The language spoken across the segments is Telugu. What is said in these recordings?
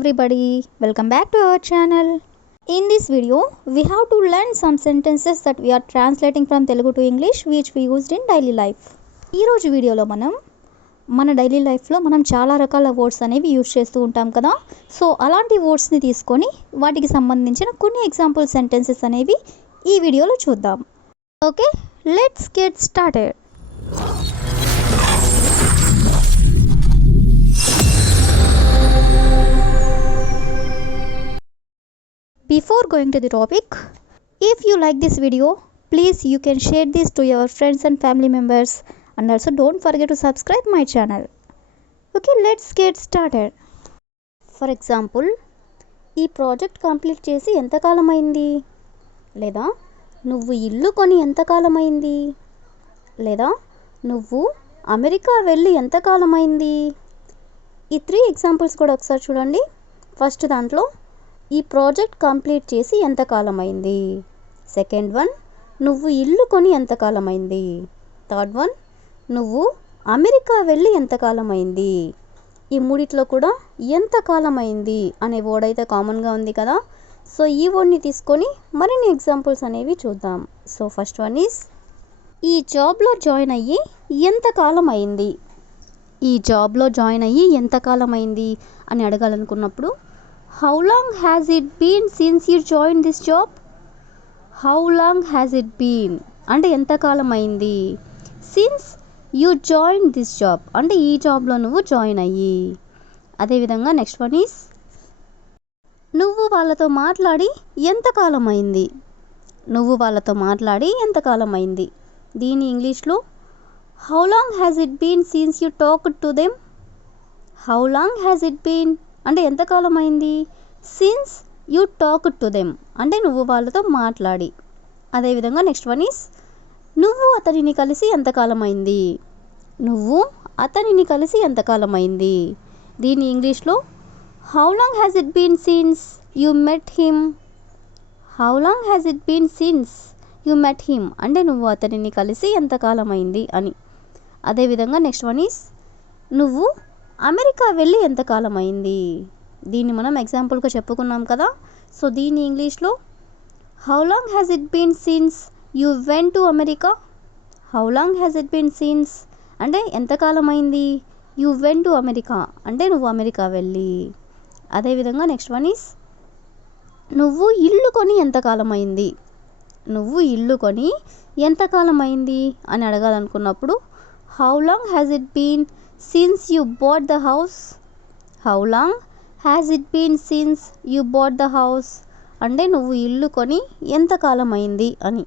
everybody, welcome back to our channel. In this video, we have to learn some sentences that we are translating from Telugu to English which we used in daily life. ఈ రోజు వీడియోలో మన డైలీ లైఫ్లో మనం చాలా రకాల వర్డ్స్ అనేవి యూజ్ చేస్తూ ఉంటాం కదా. సో అలాంటి వర్డ్స్ని తీసుకొని వాటికి సంబంధించిన కొన్ని ఎగ్జాంపుల్ సెంటెన్సెస్ అనేవి ఈ వీడియోలో చూద్దాం. Okay, let's get started. Before going to the topic, if you like this video, please you can share this to your friends and family members, and also don't forget to subscribe my channel. Okay, let's get started. For example, ఈ ప్రాజెక్ట్ కంప్లీట్ చేసి ఎంతకాలమైంది, లేదా నువ్వు ఇల్లు కొని ఎంతకాలమైంది, లేదా నువ్వు అమెరికా వెళ్ళి ఎంతకాలమైంది. ఈ 3 ఎగ్జాంపుల్స్ కూడా ఒకసారి చూడండి. ఫస్ట్ దాంట్లో ఈ ప్రాజెక్ట్ కంప్లీట్ చేసి ఎంతకాలమైంది. సెకండ్ వన్, నువ్వు ఇల్లు కొని ఎంతకాలమైంది. థర్డ్ వన్, నువ్వు అమెరికా వెళ్ళి ఎంతకాలమైంది. ఈ మూడిట్లో కూడా ఎంతకాలమైంది అనే వర్డ్ అయితే కామన్గా ఉంది కదా. సో ఈ వర్డ్ని తీసుకొని మరిన్ని ఎగ్జాంపుల్స్ అనేవి చూద్దాం. సో ఫస్ట్ వన్ ఈజ్, ఈ జాబ్లో జాయిన్ అయ్యి ఎంతకాలం అయింది. ఈ జాబ్లో జాయిన్ అయ్యి ఎంతకాలం అయింది అని అడగాలనుకున్నప్పుడు, How long has it been since you joined this job? How long has it been అంటే ఎంతకాలం అయింది. Since you joined this job అంటే ఈ జాబ్లో నువ్వు జాయిన్ అయ్యి. అదేవిధంగా నెక్స్ట్ వన్ ఈస్, నువ్వు వాళ్ళతో మాట్లాడి ఎంతకాలం అయింది. నువ్వు వాళ్ళతో మాట్లాడి ఎంతకాలం అయింది. దీని ఇంగ్లీష్లో How long has it been since you talked to them? How long has it been అంటే ఎంతకాలం అయింది. Since you talk to them అంటే నువ్వు వాళ్ళతో మాట్లాడి. అదేవిధంగా నెక్స్ట్ వన్ ఈస్, నువ్వు అతనిని కలిసి ఎంతకాలం అయింది. నువ్వు అతనిని కలిసి ఎంతకాలం అయింది. దీని ఇంగ్లీష్లో how long has it been since you met him. How long has it been since you met him అంటే నువ్వు అతనిని కలిసి ఎంతకాలం అయింది అని. అదేవిధంగా నెక్స్ట్ వన్ ఈస్, నువ్వు అమెరికా వెళ్ళి ఎంతకాలం అయింది. దీన్ని మనం ఎగ్జాంపుల్గా చెప్పుకున్నాం కదా. సో దీని ఇంగ్లీష్లో how long has it been since you went to America. How long has it been since అంటే ఎంతకాలం అయింది. యూ వెంట్ టు అమెరికా అంటే నువ్వు అమెరికా వెళ్ళి. అదేవిధంగా నెక్స్ట్ వన్ ఈస్, నువ్వు ఇల్లు కొని ఎంతకాలం అయింది. నువ్వు ఇల్లు కొని ఎంతకాలం అయింది అని అడగాలనుకున్నప్పుడు, how long has it been since you bought the house. How long has it been since you bought the house అంటే నువ్వు ఇల్లు కొని ఎంతకాలం అయింది అని.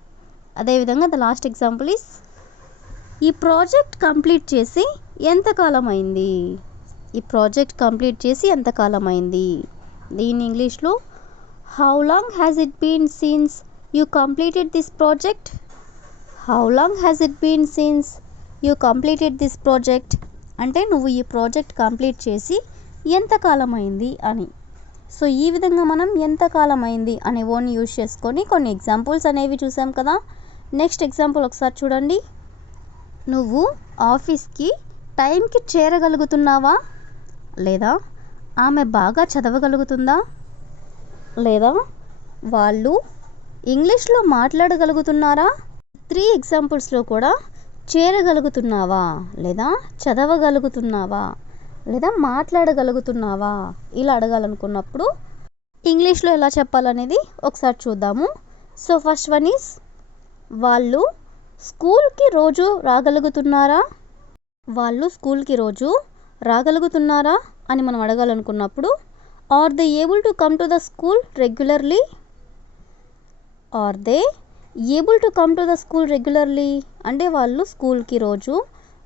అదేవిధంగా ద లాస్ట్ ఎగ్జాంపుల్ ఈస్, ఈ ప్రాజెక్ట్ కంప్లీట్ చేసి ఎంతకాలం అయింది. ఈ ప్రాజెక్ట్ కంప్లీట్ చేసి ఎంతకాలం అయింది. దీని ఇంగ్లీష్లో how long has it been since you completed this project. How long has it been since you completed this project అంటే నువ్వు ఈ ప్రాజెక్ట్ కంప్లీట్ చేసి ఎంతకాలం అయింది అని. సో ఈ విధంగా మనం ఎంతకాలం అయింది అనే వర్డ్ని యూజ్ చేసుకొని కొన్ని ఎగ్జాంపుల్స్ అనేవి చూసాం కదా. నెక్స్ట్ ఎగ్జాంపుల్ ఒకసారి చూడండి. నువ్వు ఆఫీస్కి టైంకి చేరగలుగుతున్నావా, లేదా ఆమె బాగా చదవగలుగుతుందా, లేదా వాళ్ళు ఇంగ్లీష్లో మాట్లాడగలుగుతున్నారా. 3 ఎగ్జాంపుల్స్లో కూడా చేరగలుగుతున్నావా, లేదా చదవగలుగుతున్నావా, లేదా మాట్లాడగలుగుతున్నావా ఇలా అడగాలనుకున్నప్పుడు ఇంగ్లీష్లో ఎలా చెప్పాలనేది ఒకసారి చూద్దాము. సో ఫస్ట్ వన్ ఈస్, వాళ్ళు స్కూల్కి రోజు రాగలుగుతున్నారా. వాళ్ళు స్కూల్కి రోజు రాగలుగుతున్నారా అని మనం అడగాలనుకున్నప్పుడు, are they able to come to the school regularly. Are they able to come to the school regularly అంటే వాళ్ళు స్కూల్కి రోజు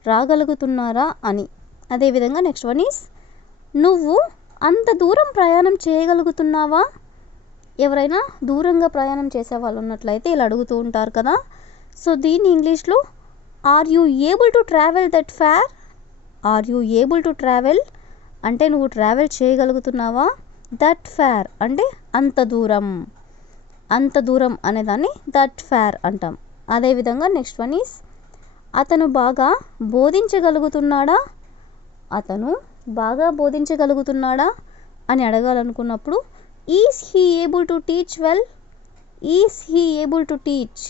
రాగలుగుతున్నారా అని. అదేవిధంగా నెక్స్ట్ వన్ ఈస్, నువ్వు అంత దూరం ప్రయాణం చేయగలుగుతున్నావా. ఎవరైనా దూరంగా ప్రయాణం చేసే వాళ్ళు ఉన్నట్లయితే ఇలా అడుగుతూ ఉంటారు కదా. సో దీని ఇంగ్లీష్లో are you able to travel that far. Are you able to travel అంటే నువ్వు ట్రావెల్ చేయగలుగుతున్నావా. దట్ ఫార్ అంటే అంత దూరం. అంత దూరం అనేదాన్ని దట్ ఫార్ అంటాం. అదేవిధంగా నెక్స్ట్ వన్ ఈస్, అతను బాగా బోధించగలుగుతున్నాడా. అతను బాగా బోధించగలుగుతున్నాడా అని అడగాలనుకున్నప్పుడు is he able to teach well, is he able to teach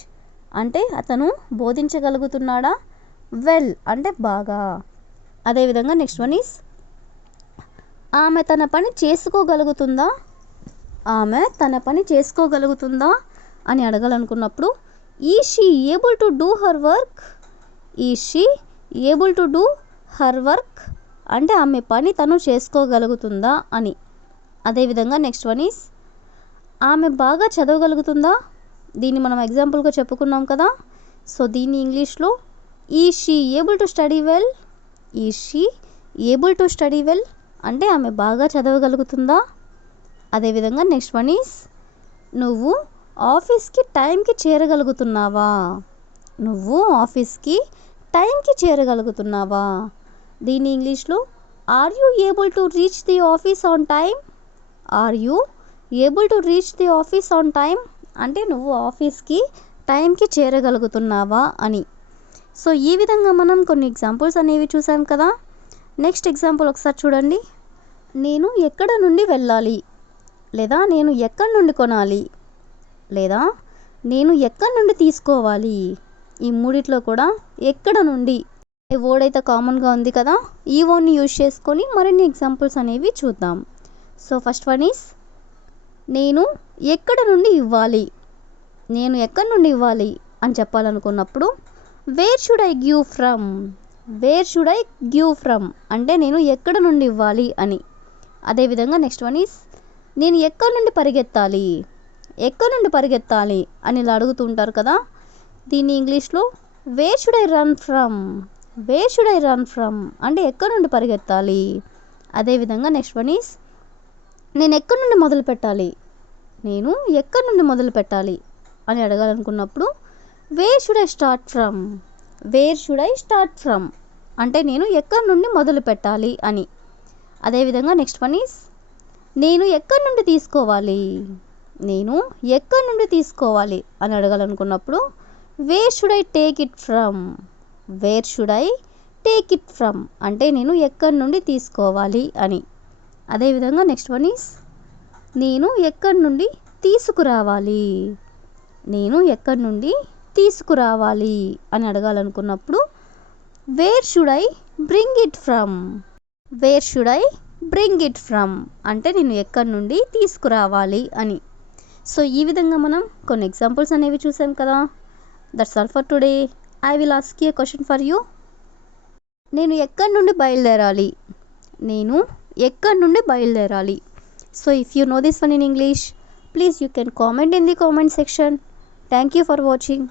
అంటే అతను బోధించగలుగుతున్నాడా, వెల్ అంటే బాగా. అదేవిధంగా నెక్స్ట్ వన్ ఈజ్ ఆమె తన పని చేసుకోగలుగుతుందా, ఆమె తన పని చేసుకోగలుగుతుందా అని అడగాలనుకున్నప్పుడు is she able to do her work, is she able to do her work అంటే ఆమె పని తను చేసుకోగలుగుతుందా అని. అదేవిధంగా నెక్స్ట్ వన్ ఈజ్ ఆమె బాగా చదవగలుగుతుందా, దీన్ని మనం ఎగ్జాంపుల్గా చెప్పుకున్నాం కదా. సో దీన్ని ఇంగ్లీష్లో is she able to study well, is she able to study well అంటే ఆమె బాగా చదవగలుగుతుందా. అదేవిధంగా నెక్స్ట్ వన్ ఈజ్ నువ్వు ఆఫీస్కి టైంకి చేరగలుగుతున్నావా, నువ్వు ఆఫీస్కి టైంకి చేరగలుగుతున్నావా, దీని ఇంగ్లీష్లో are you able to reach the office on time, are you able to reach the office on time అంటే నువ్వు ఆఫీస్కి టైంకి చేరగలుగుతున్నావా అని. సో ఈ విధంగా మనం కొన్ని ఎగ్జాంపుల్స్ అనేవి చూసాం కదా. నెక్స్ట్ ఎగ్జాంపుల్ ఒకసారి చూడండి. నేను ఎక్కడ నుండి వెళ్ళాలి, లేదా నేను ఎక్కడి నుండి కొనాలి, లేదా నేను ఎక్కడి నుండి తీసుకోవాలి. ఈ మూడిట్లో కూడా ఎక్కడ నుండి ఈ వర్డ్ అయితే కామన్గా ఉంది కదా. ఈ వర్డ్ని యూజ్ చేసుకొని మరిన్ని ఎగ్జాంపుల్స్ అనేవి చూద్దాం. సో ఫస్ట్ వన్ ఈజ్ నేను ఎక్కడ నుండి ఇవ్వాలి, నేను ఎక్కడి నుండి ఇవ్వాలి అని చెప్పాలనుకున్నప్పుడు where should I give from, where should I give from అంటే నేను ఎక్కడ నుండి ఇవ్వాలి అని. అదేవిధంగా నెక్స్ట్ వన్ ఈజ్ నేను ఎక్కడి నుండి పరిగెత్తాలి, ఎక్కడి నుండి పరిగెత్తాలి అని ఇలా అడుగుతుంటారు కదా. దీన్ని ఇంగ్లీష్లో wear should I run from, where should I run from అంటే ఎక్కడి నుండి పరిగెత్తాలి. అదేవిధంగా నెక్స్ట్ వన్ ఈజ్ నేను ఎక్కడి నుండి మొదలు పెట్టాలి, నేను ఎక్కడి నుండి మొదలు పెట్టాలి అని అడగాలనుకున్నప్పుడు where should I start from, where should I start from అంటే నేను ఎక్కడి నుండి మొదలు పెట్టాలి అని. అదేవిధంగా నెక్స్ట్ వన్ ఈజ్ నేను ఎక్కడి నుండి తీసుకోవాలి, నేను ఎక్కడి నుండి తీసుకోవాలి అని అడగాలనుకున్నప్పుడు where should I take it from, where should I take it from అంటే నేను ఎక్కడి నుండి తీసుకోవాలి అని. అదేవిధంగా నెక్స్ట్ వన్ ఈజ్ నేను ఎక్కడి నుండి తీసుకురావాలి, నేను ఎక్కడి నుండి తీసుకురావాలి అని అడగాలనుకున్నప్పుడు where should I bring it from, where should I bring it from అంటే నేను ఎక్కడి నుండి తీసుకురావాలి అని. సో ఈ విధంగా మనం కొన్ని ఎగ్జాంపుల్స్ అనేవి చూసాం కదా. That's all for today. I will ask you a question for you. నేను ఎక్కడి నుండి బయలుదేరాలి, నేను ఎక్కడి నుండి బయలుదేరాలి. So if you know this one in English, please you can comment in the comment section. Thank you for watching.